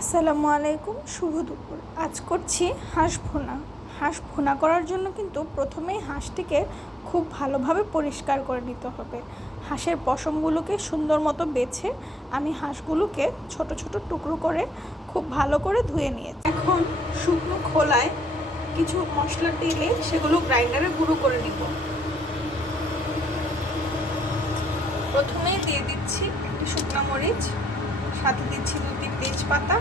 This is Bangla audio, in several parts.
আসসালামু আলাইকুম, শুভ দুপুর। আজ করছি হাঁস ভুনা। হাঁস ভুনা করার জন্য কিন্তু প্রথমেই হাঁসটিকে খুব ভালোভাবে পরিষ্কার করে নিতে হবে। হাঁসের পশমগুলোকে সুন্দর মতো বেছে আমি হাঁসগুলোকে ছোট ছোট টুকরো করে খুব ভালো করে ধুয়ে নিয়েছি। এখন শুকনো খোলায় কিছু মশলা ঢেলে সেগুলো গ্রাইন্ডারে গুঁড়ো করে নিব। প্রথমেই দিয়ে দিচ্ছি একটি শুকনো মরিচ, সাথে দিচ্ছি 2টি তেজপাতা,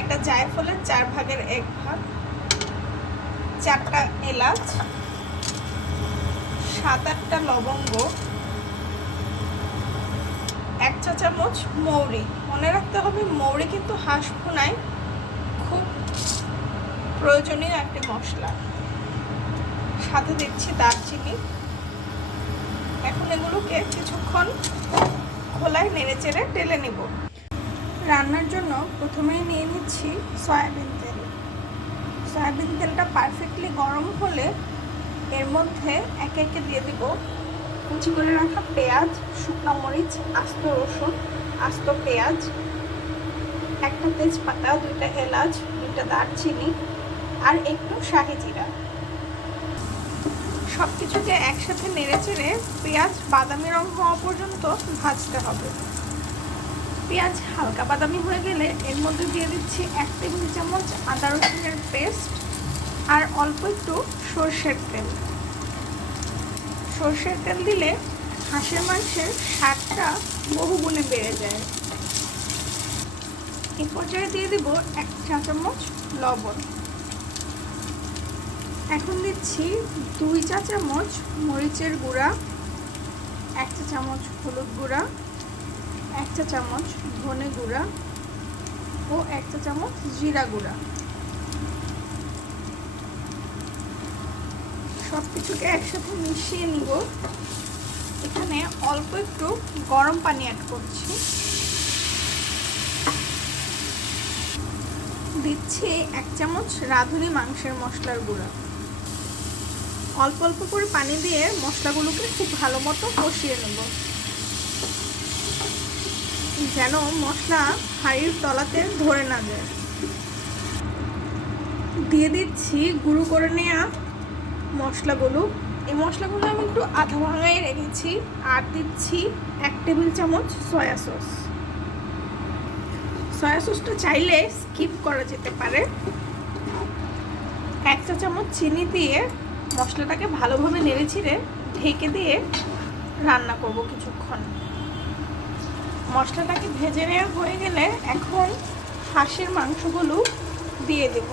একটা জায়ফলের 4 ভাগের 1 ভাগ, 4টা এলাচ, 7-8টা লবঙ্গ, 1 চা চামচ মৌরি। মনে রাখতে হবে মৌরি কিন্তু হাঁস ভুনায় খুব প্রয়োজনীয় একটি মশলা। সাথে দিচ্ছি দারচিনি। এখন এগুলোকে কিছুক্ষণ খোলায় নেড়েচেড়ে ঢেলে নেব। রান্নার জন্য প্রথমেই নিয়ে নিচ্ছি সয়াবিন তেল। সয়াবিন তেলটা পারফেক্টলি গরম হলে এর মধ্যে একে একে দিয়ে দেব কুচি করে রাখা পেঁয়াজ, শুকনো মরিচ, আস্ত রসুন, আস্ত পেঁয়াজ, একটা তেজপাতা, 2টা এলাচ, 2টা দারচিনি আর একটু শাহি জিরা। সব কিছুকে একসাথে নেড়েচেড়ে পেঁয়াজ বাদামি রং হওয়া পর্যন্ত ভাজতে হবে। পেঁয়াজ হালকা বাদামি হয়ে গেলে এর মধ্যে দিয়ে দিচ্ছি 1 টেবিল চামচ আদা রসুনের পেস্ট আর অল্প একটু সরষের তেল। সরষের তেল দিলে হাঁসের মাংসের স্বাদটা বহুগুণে বেড়ে যায়। এই পর্যায়ে দিয়ে দেব 1 চা চামচ লবণ। এখন দিচ্ছি 2 চা চামচ মরিচের গুঁড়া, 1 চা চামচ হলুদ গুঁড়া, 1 চা চামচ ধনে গুঁড়া ও 1 চা চামচ জিরা গুঁড়া। সব কিছুকে একসাথে মিশিয়ে নিব। এখানে অল্প একটু গরম পানি অ্যাড করছি। দিচ্ছি 1 চামচ রাঁধুনি মাংসের মশলার গুঁড়া। অল্প অল্প করে পানি দিয়ে মশলাগুলোকে খুব ভালো মতো কষিয়ে নেব, যেন মশলা হাঁড়ির তলাতে ধরে না যায়। দিয়ে দিচ্ছি গুঁড়ো করে নেওয়া মশলাগুলো। এই মশলাগুলো আমি একটু আধা ভাঙাই রেখেছি। আর দিচ্ছি 1 টেবিল চামচ সয়া সস। সয়া সসটা চাইলে স্কিপ করা যেতে পারে। 1 চা চামচ চিনি দিয়ে মশলাটাকে ভালোভাবে নেড়েচেড়ে ঢেকে দিয়ে রান্না করব কিছুক্ষণ। মশলাটাকে ভেজে নেওয়া হয়ে গেলে এখন হাঁসের মাংসগুলো দিয়ে দেব।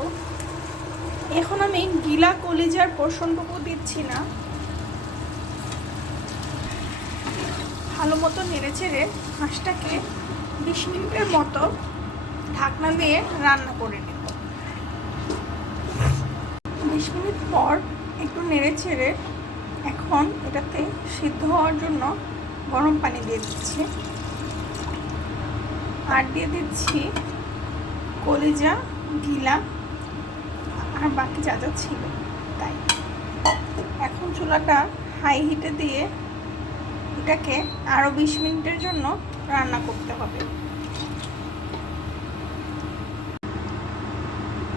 এখন আমি গিলা কলিজার পোর্শনটুকু দিচ্ছি না। ভালো মতো নেড়েচেড়ে হাঁসটাকে 20 মিনিটের মতো ঢাকনা দিয়ে রান্না করে নেব। 20 মিনিট পর একটু নেড়েচেড়ে এখন এটাতে সিদ্ধ হওয়ার জন্য গরম পানি দিয়ে দিচ্ছি। আর দিয়ে দিচ্ছি কলিজা, গিলা আর বাকি যা যা ছিল তাই। এখন চুলাটা হাই হিটে দিয়ে এটাকে আরও 20 মিনিটের জন্য রান্না করতে হবে।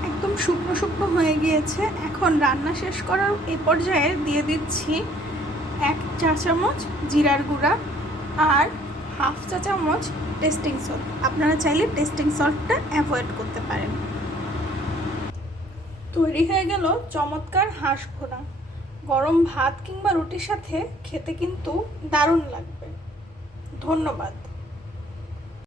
একদম শুকনো শুকনো হয়ে গিয়েছে। এখন রান্না শেষ করার এই পর্যায়ে দিয়ে দিচ্ছি 1 চা চামচ জিরার গুঁড়া আর 1/2 চা চামচ টেস্টিং সল্ট। আপনারা চাইলে টেস্টিং সল্টটা অ্যাভয়েড করতে পারেন। তৈরি হয়ে গেল চমৎকার হাঁস ভুনা। গরম ভাত কিংবা রুটির সাথে খেতে কিন্তু দারুণ লাগবে। ধন্যবাদ।